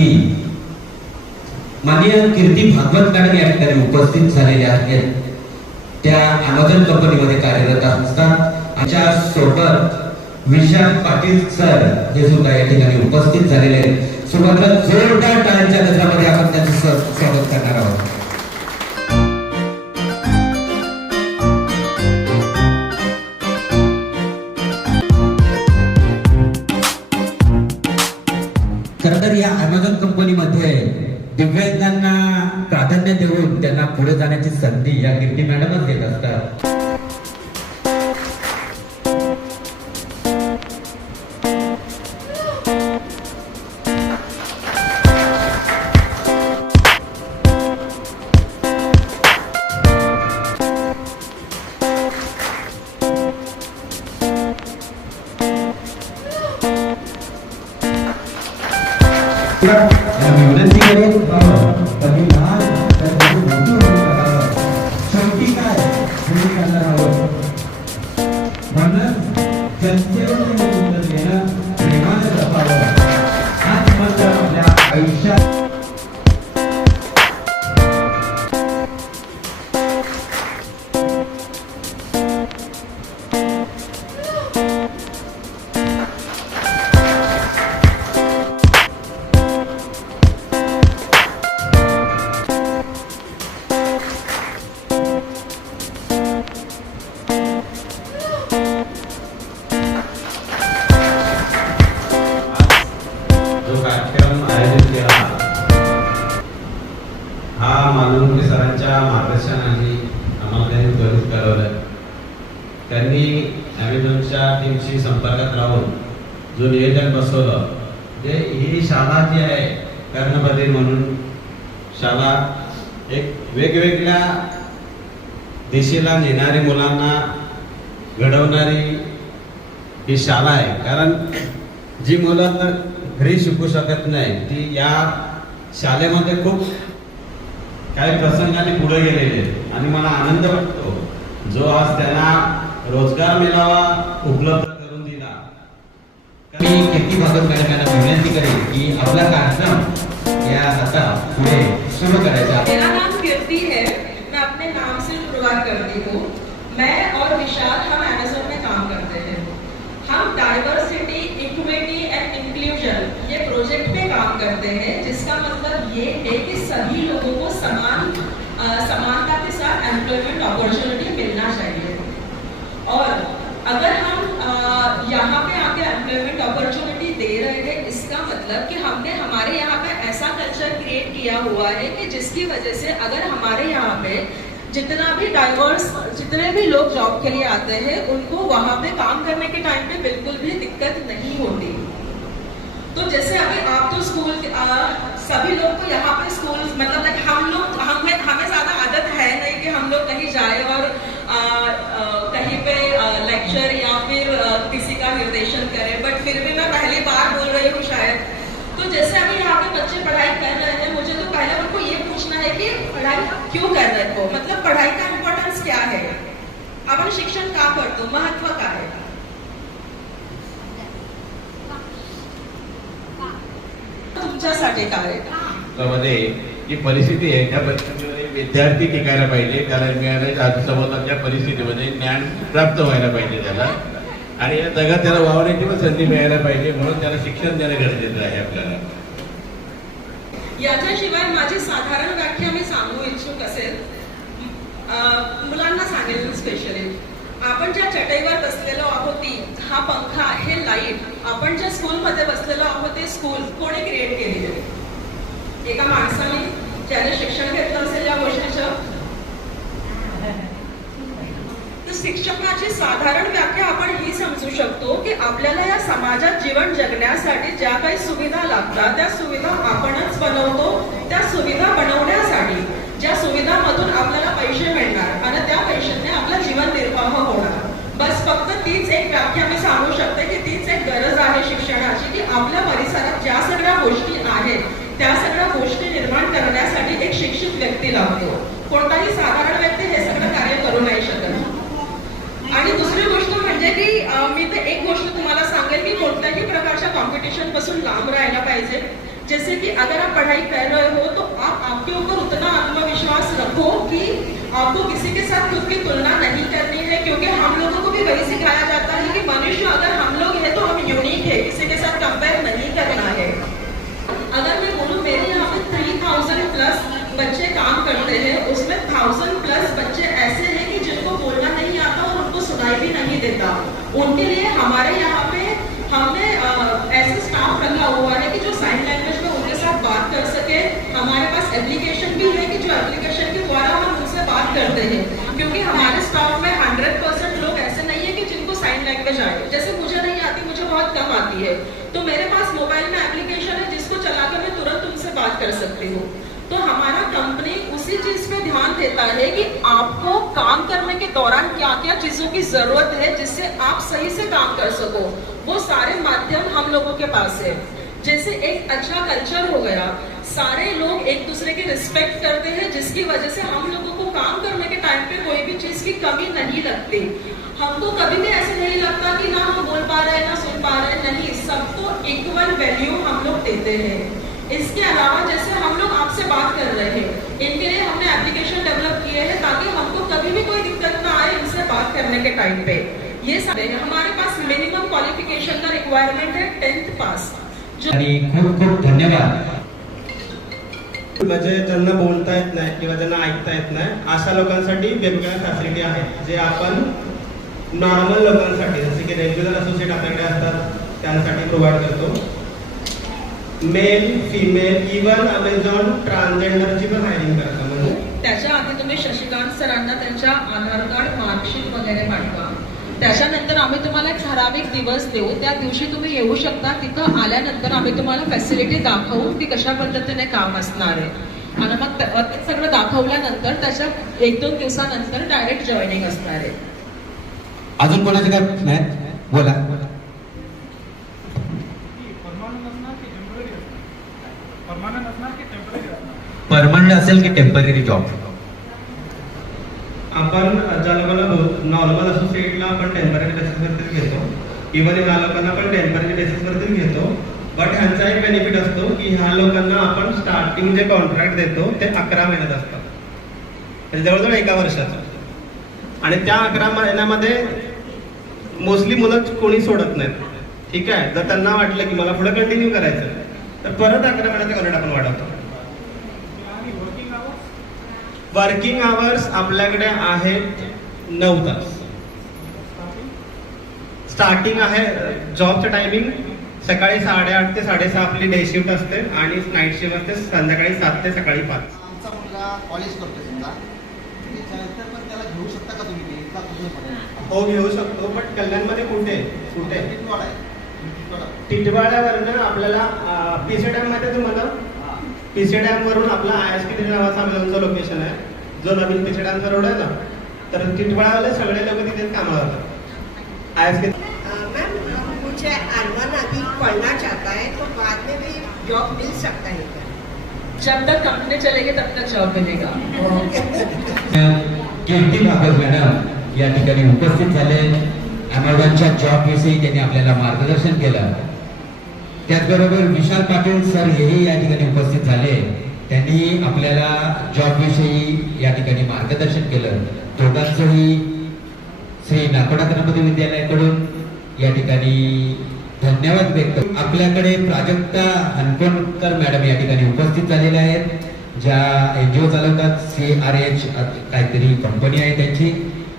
करण्यासाठी माननीय कीर्ती भागवत मॅडम या ठिकाणी उपस्थित झालेल्या आहेत. त्या अमेझॉन कंपनीमध्ये कार्यरत असतात. आमच्या सोबत विशाल पाटील सर हे सुद्धा या ठिकाणी उपस्थित झालेले आहेत. सुरुवातीला जोरदार टाळ्यांच्या गजरामध्ये आपण त्यांचं स्वागत करणार आहोत. खरं तर या अमेझॉन कंपनीमध्ये दिव्यांगांना प्राधान्य देऊन त्यांना पुढे जाण्याची संधी या कीर्ती मॅडमच देत असतात. विनंती करेन कधी लहान शेवटी काय करणार आहोत म्हणून जनतेवर उत्तर देणं प्रेमाने जपावं हाच मंत्र आपल्या आयुष्यात मालुंके सरांच्या मार्गदर्शनाने आम्हाला त्यांनी त्वरित कळवलं. त्यांनी ॲमेझॉनच्या टीमशी संपर्कात राहून जो नियोजन बसवलं ते ही शाळा जी आहे कर्णबधीर म्हणून शाळा एक वेगवेगळ्या दिशेला नेणारी मुलांना घडवणारी ही शाळा आहे. कारण जी मुलं घरी शिकू शकत नाही ती या शाळेमध्ये खूप काही प्रसंगाने पुढे गेलेले आणि मला आनंद वाटतो जो आज त्यांना रोजगार मेळावा उपलब्ध करून दिला. मी कीर्ती भागवत मॅडम यांना विनंती करेन की आपला कार्यक्रम या आता पुढे सुरू करायचा. मेरा नाम कीर्ति है. मैं अपने नाम से शुरुआत करती हूँ. मैं और विशाल हम अमेज़न में काम करते हैं. हम डाइवर्सिटी, इक्विटी एंड इंक्लूजन ये प्रोजेक्ट पे काम करते हैं, जिसका मतलब ये है कि सभी लोगों को समानता के साथ एम्प्लॉयमेंट अपॉर्चुनिटी मिलना चाहिए. और अगर हम यहाँ पे आके एम्प्लॉयमेंट अपॉर्चुनिटी दे रहे हैं, इसका मतलब कि हमने हमारे यहाँ पे ऐसा कल्चर क्रिएट किया हुआ है कि जिसकी वजह से अगर हमारे यहाँ पे जितने भी लोग जॉब के लिए आते हैं उनको वहाँ पे काम करने के टाइम पे बिल्कुल भी दिक्कत नहीं होती. तो जैसे अभी आप तो स्कूल सभी लोग को यहाँ पे स्कूल मतलब हमें ज़्यादा आदत है नहीं कि हम लोग कहीं जाए और कहीं पे लेक्चर या फिर किसी का निर्देशन करें. बट फिर भी मैं पहली बार बोल रही हूँ शायद. तो जैसे अभी यहाँ पे बच्चे पढ़ाई कर रहे हैं, मुझे तो पहले उनको ये पूछना है कि पढ़ाई क्यों कर रहे हो, मतलब पढ़ाई का इम्पोर्टेंस क्या है, आपण शिक्षण का करतो, महत्व काय आहे. तुमच्यासाठी काय मध्ये जी परिस्थिती आहे त्या परिस्थितीमध्ये विद्यार्थी टिकायला पाहिजे, त्याला मिळाल्या आजूबाजूच्या परिस्थितीमध्ये ज्ञान प्राप्त व्हायला पाहिजे त्याला, आणि या जगात त्याला वावरण्याची पण संधी मिळायला पाहिजे. म्हणून त्याला शिक्षण देणं गरजेचं आहे आपल्याला. याच्याशिवाय माझी साधारण व्याख्या मी सांगू इच्छुक असेल, मुलांना सांगेल स्पेशली, आपण ज्या चटईवर बसलेलो आहोत ती, हा पंखा, हे लाईट, आपण ज्या स्कूलमध्ये बसलेलो आहोत ते स्कूल कोणी क्रिएट केलेले? एका माणसाने ज्याने शिक्षण घेतलं असेल या गोष्टीचं. शिक्षणाची साधारण व्याख्या आपण ही समजू शकतो की आपल्याला या समाजात जीवन जगण्यासाठी ज्या काही सुविधा लागतात त्या सुविधा आपणच बनवतो. त्या सुविधा बनवण्यासाठी ज्या सुविधांमधून आपल्याला पैसे मिळणार आणि त्या पैशाने आपला जीवन निर्वाह होणार. बस फक्त तीच एक व्याख्या मी सांगू शकते की तीच एक गरज आहे शिक्षणाची, की आपल्या परिसरात ज्या सगळ्या गोष्टी आहेत त्या सगळ्या गोष्टी निर्माण करण्यासाठी एक शिक्षित व्यक्ती लागतो. कोणताही साधारण व्यक्ती हे सगळं कार्य करू नाही शकत. आणि दुसरी गोष्ट म्हणजे की मी तर एक गोष्ट तुम्हाला सांगेल की कोणत्याही प्रकारच्या कॉम्पिटिशन पासून लांब राहायला पाहिजे. जैसे कि अगर आप पढ़ाई कर रहे हो तो आप आपके ऊपर उतना आत्मविश्वास रखो कि आपको किसी के साथ खुद की तुलना नहीं करनी है, क्योंकि हम लोगों को भी वही सिखाया जाता है कि मनुष्य अगर हम लोग हैं तो हम यूनिक है, किसी के साथ कंपेयर नहीं करना है। अगर मैं बोलूँ मेरे यहाँ पे 3000 प्लस बच्चे काम करते हैं, उसमें 1000 प्लस बच्चे ऐसे हैं कि जिनको बोलना नहीं आता और उनको सुनाई भी नहीं देता। उनके लिए हमारे यहाँ पे हमने ऐसे स्टाफ रखा हुआ है कि जो साइन लैंग्वेज में उनके साथ बात कर सके। हमारे पास एप्लीकेशन भी है कि जो एप्लीकेशन के द्वारा हम उनसे बात करते हैं, क्योंकि हमारे स्टाफ में 100% लोग ऐसे नहीं है कि जिनको साइन लैंग्वेज आए। जैसे मुझे नहीं आती, मुझे बहुत कम आती है, तो मेरे पास मोबाइल में एप्लीकेशन है जिसको चलाकर मैं तुरंत उनसे बात कर सकती हूँ। तो हमारा कंपनी उसी चीज पे ध्यान देता है कि आपको काम करने के दौरान क्या क्या चीजों की जरूरत है जिससे आप सही से काम कर सको, वो सारे माध्यम हम लोगों के पास है। जैसे एक अच्छा कल्चर हो गया, सारे लोग एक दूसरे की रिस्पेक्ट करते हैं, जिसकी वजह से हम लोगों को काम करने के टाइम पे कोई भी चीज की कमी नहीं लगती। हमको कभी भी ऐसे नहीं लगता कि ना हम बोल पा रहे हैं ना सुन पा रहे हैं, नहीं, सबको इक्वल वैल्यू हम लोग देते हैं। इसके अलावा जैसे हम लोग आपसे बात कर रहे हैं, इनके लिए हमने एप्लीकेशन डेवलप किए हैं ताकि हमको कभी भी कोई दिक्कत ना आए इनसे बात करने के टाइम पे। ये सारे हमारे पास मिनिमम क्वालिफिकेशन का रिक्वायरमेंट है 10th पास। आणि खूप खूप धन्यवाद। म्हणजे ज्यांना बोलता येत नाही किंवा ज्यांना ऐकता येत नाही अशा लोकांसाठी वेगवेगळ्या फॅसिलिटी आहेत जे आपण नॉर्मल लोकांसाठी जसे की रेग्युलर असोसिएट आपल्याकडे असतात त्यांसाठी प्रोव्हाइड करतो। मेल फिमेल इवन अमेझॉन ट्रान्सजेंडरची पण हायरिंग करतो। म्हणजे त्याच्या आधी तुम्ही शशिकांत सरांना त्यांच्या आधार कार्ड मार्कशीट वगैरे पाठवा। त्याच्यानंतर आम्ही तुम्हाला एक ठराविक दिवस देऊ, त्या दिवशी तुम्ही येऊ शकता। तिथं आल्यानंतर आम्ही तुम्हाला फॅसिलिटी दाखवू की कशा पद्धतीने काम असणार आहे, आणि मग ते सगळं दाखवल्यानंतर त्याच्या 1-2 दिवसानंतर डायरेक्ट जॉईनिंग असणार आहे। अजून कोणाचे काय प्रश्न आहेत? बोला। परमनंट असेल की टेम्पररी जॉब? आपण ज्या लोकांना नॉर्मल असोसिएटला आपण टेम्पररी बेसिसवरती घेतो, इव्हन ह्या लोकांना पण टेम्पररी बेसिसवरती घेतो। बट ह्यांचा एक बेनिफिट असतो की ह्या लोकांना आपण स्टार्टिंग जे कॉन्ट्रॅक्ट देतो ते 11 महिन्यात असतात, म्हणजे जवळजवळ 1 वर्षाचं। आणि त्या 11 महिन्यामध्ये मोस्टली मुलं कोणी सोडत नाहीत, ठीक आहे। जर त्यांना वाटलं की मला पुढे कंटिन्यू करायचं तर परत 11 महिन्याचा कॉन्ट्रॅक्ट आपण वाढवतो। वर्किंग आवर्स आपल्याकडे आहेत 9 तास। स्टार्टिंग आहे जॉबचं टायमिंग सकाळी 8:30 ते 6:30 आपली डे शिफ्ट असते आणि नाईट शिफ्ट असते संध्याकाळी 7 ते सकाळी 5। आमचा मुलगा कॉलेज करतोय समजा, त्याच्यानंतर पण त्याला घेऊ शकता का तुम्ही? इतका पूर्णपणे हो घेऊ शकतो, बट कल्याणमध्ये कुठे कुठे टिटवाडा आहे, टिटवाड्यावरनं आपल्याला पीसी डॅम मध्ये तुम्हाला पीसी डॅम वरून आपला ISKT नावाचा आमचा लोकेशन आहे, जो नवीन पीसी डॅमचा रोड आहे ना, तर टिटवाळावाले सगळे लोक तिथे कामाला जातात। ISKT मैम मुझे अरमान अभी पढ़ना चाहता है तो बाद में भी जॉब मिल सकता है क्या? जब तक कंपनी चलेगी तब तक जॉब मिलेगा। कीर्ती भागवत मॅडम या ठिकाणी उपस्थित झाले। अमेझॉनच्या जॉब विषयी त्यांनी आपल्याला मार्गदर्शन केलं। त्याचबरोबर विशाल पाटील सर हेही या ठिकाणी उपस्थित झाले, त्यांनी आपल्याला जॉब विषयी या ठिकाणी मार्गदर्शन केलं। दोघांचंही श्री नाकोडा गणपती विद्यालयाकडून या ठिकाणी धन्यवाद व्यक्त। आपल्याकडे प्राजक्ता हनकोणकर मॅडम या ठिकाणी उपस्थित झालेल्या आहेत, ज्या NGO चालवतात, CRH काहीतरी कंपनी आहे त्यांची,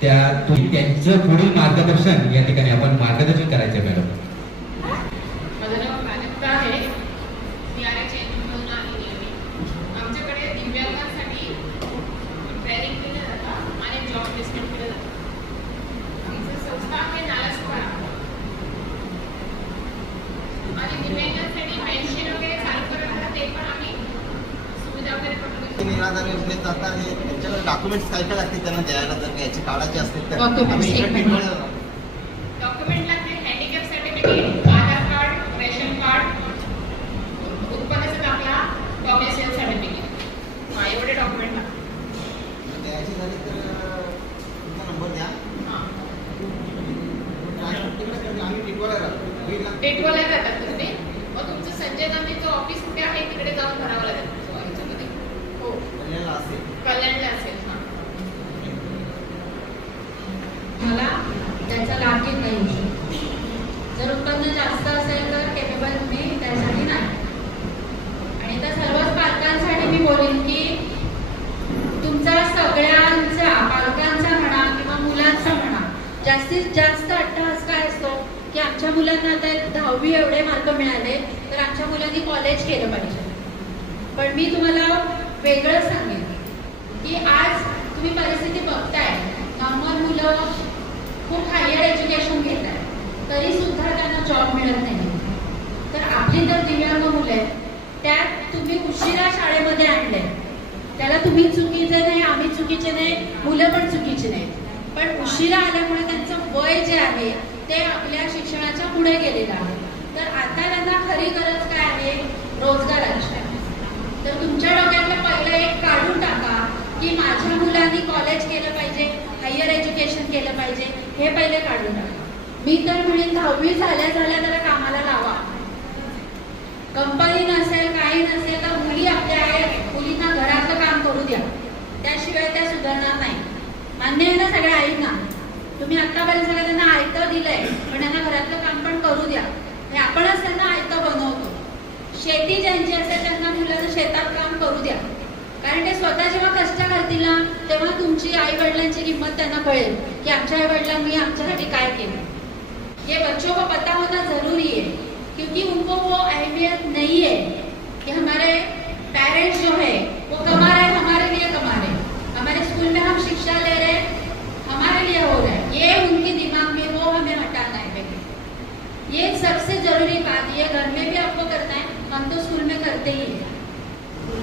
त्यांचं पुढील मार्गदर्शन या ठिकाणी आपण मार्गदर्शन करायचं मॅडम। माझं नाव प्राजक्ता आहे, CRH मधून आलेली आहे। आमच्याकडे दिव्यांगांसाठी ट्रेनिंग केलं जातं आणि जॉब प्लेसमेंट केलं जातं। आमची संस्था आहे नालासोपारा, आणि दिव्यांगांसाठी पेन्शन वगैरे चालू करायला ते पण आम्ही सुविधा वगैरे करून देतो। निराधार योजनेत जातात, त्यांच्याकडे डॉक्युमेंट्स काय काय लागतील त्यांना द्यायला, जर याची काढायची असतील तर Documents, आम्ही इकडे एक मिनिट. टिटवाळ्याला डॉक्युमेंट लागते, हँडिकॅप सर्टिफिकेट, आधार कार्ड, रेशन कार्ड, उत्पन्नाचा दाखला, डॉमेसाईल सर्टिफिकेट, एवढे डॉक्युमेंट लागतात। द्यायची झाली तर तुमचा नंबर द्या। हां, आम्ही टिटवाळ्याला राहतो, बीडला. टेटवाला जातात तुम्ही, मग तुमचं संजय गांधीचं ऑफिस कुठे आहे तिकडे जाऊन भरावं लागेल ह्याच्यामध्ये. हो, कल्याणला असेल. कल्याणला असेल. हां, मला त्याचा लाभ घेता येऊ शकतो. जर उत्पन्न जास्त असेल तर केपेबल मी त्यासाठी नाही. आणि त्या सर्वच पालकांसाठी मी बोलेन की तुमचा सगळ्यांचा पालकांचा म्हणा किंवा मुलांचा म्हणा जास्तीत जास्त अट्टहास काय असतो की आमच्या मुलांना आता 10वी एवढे मार्क मिळाले तर आमच्या मुलांनी कॉलेज केलं पाहिजे. पण मी तुम्हाला वेगळं सांगेन की आज तुम्ही परिस्थिती बघताय, नॉर्मल मुलं खूप हायर एज्युकेशन घेत आहे तरी सुद्धा त्यांना जॉब मिळत नाही. तर आपली तर दिव्यांग मुलं आहेत, त्यात तुम्ही उशिरा शाळेमध्ये आणले, त्याला तुम्ही चुकीचे नाही, आम्ही चुकीचे नाही, मुलं पण चुकीचे नाहीत. पण उशिरा आल्यामुळे त्यांचं वय जे आहे ते आपल्या शिक्षणाच्या पुढे गेलेलं आहे. तर आता त्यांना खरी गरज काय आहे? रोजगाराची. तर तुमच्या डोक्यातलं पहिलं एक काढून टाका की माझ्या मुलांनी कॉलेज केलं पाहिजे, हायर एज्युकेशन केलं पाहिजे, हे पहिले काढून टाका. मी तर म्हणेन 10वी झाल्या त्याला कामाला लावा. कंपनी नसेल काही नसेल तर मुली आपल्या आहेत, मुलींना घरातलं काम करू द्या, त्याशिवाय त्या सुधारणार नाही. मान्य आहे ना सगळ्या आईंना? तुम्ही आतापर्यंत सगळं त्यांना आयतं दिलंय पण त्यांना घरातलं काम पण करू द्या. हे आपणच त्यांना आयतं बनवतो. शेती ज्यांची असेल त्यांना मुलांना शेतात काम करू द्या, कारण ते स्वतः जेव्हा कष्ट करतील ना तेव्हा तुमची आई वडिलांची किंमत त्यांना कळेल की आमच्या आई वडिलांनी आमच्यासाठी काय केलं. ये बच्चों को पता होना जरूरी है क्योंकि उनको वो अहमियत नहीं है कि हमारे पेरेंट्स जो है वो कमा रहे हैं, हमारे लिए कमा रहे हैं, हमारे स्कूल में हम शिक्षा ले रहे हैं, हमारे लिए हो रहा है. ये उनके दिमाग में वो हमें हटाना है पहले. ये सबसे जरूरी बात, ये घर में भी आपको करना है, हम तो स्कूल में करते ही हैं.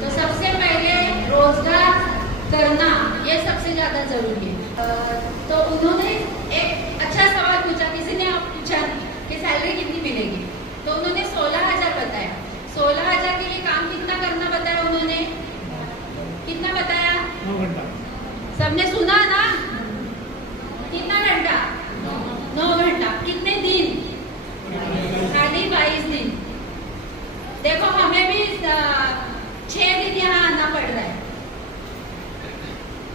तो सबसे पहले रोजगार करना ये सबसे ज्यादा जरूरी है. तो उन्होंने एक अच्छा सवाल पूछा, किसी ने आप पूछा कि सैलरी कितनी मिलेगी, तो उन्होंने 16,000 बताया. 16,000 के लिए काम कितना करना बताया उन्होंने? कितना बताया? 9 घंटा. सबने सुना ना? कितना घंटा? 9 घंटा. कितने दिन? खाली 22 दिन. देखो हमें भी 6 दिन यहाँ आना पड़ रहा है.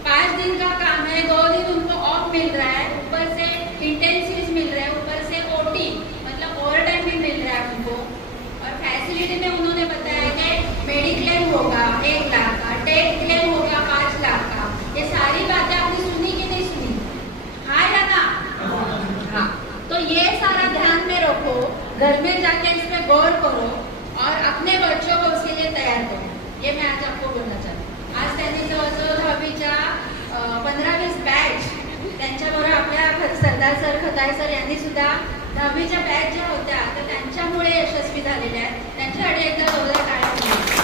5 दिन का काम है, 2 दिन उनको ऑफ मिल रहा है, ऊपर से इंटेंसिव मिल रहा है, ऊपर से ओटी मतलब ओवर टाइम भी मिल रहा है उनको. और फैसिलिटी में उन्होंने बताया कि मेडिक्लेम होगा 1 लाख का, टेक क्लेम होगा 5 लाख का. ये सारी बातें आपने सुनी कि नहीं सुनी? हाँ या ना? हाँ. तो ये सारा ध्यान में रखो, घर में जाके इस पे गौर करो और अपने बच्चों को उसके लिए तैयार करो. ये मैं आज आपको बोलना चाहती हूँ. आज त्यांनी जवळजवळ 10वीच्या 15-20 बॅच त्यांच्याबरोबर आपल्या सरदार सर, खताळे सर यांनी सुद्धा 10वीच्या बॅच ज्या होत्या तर त्यांच्यामुळे यशस्वी झालेल्या आहेत. त्यांच्यासाठी एकदा जोरदार टाळ्या.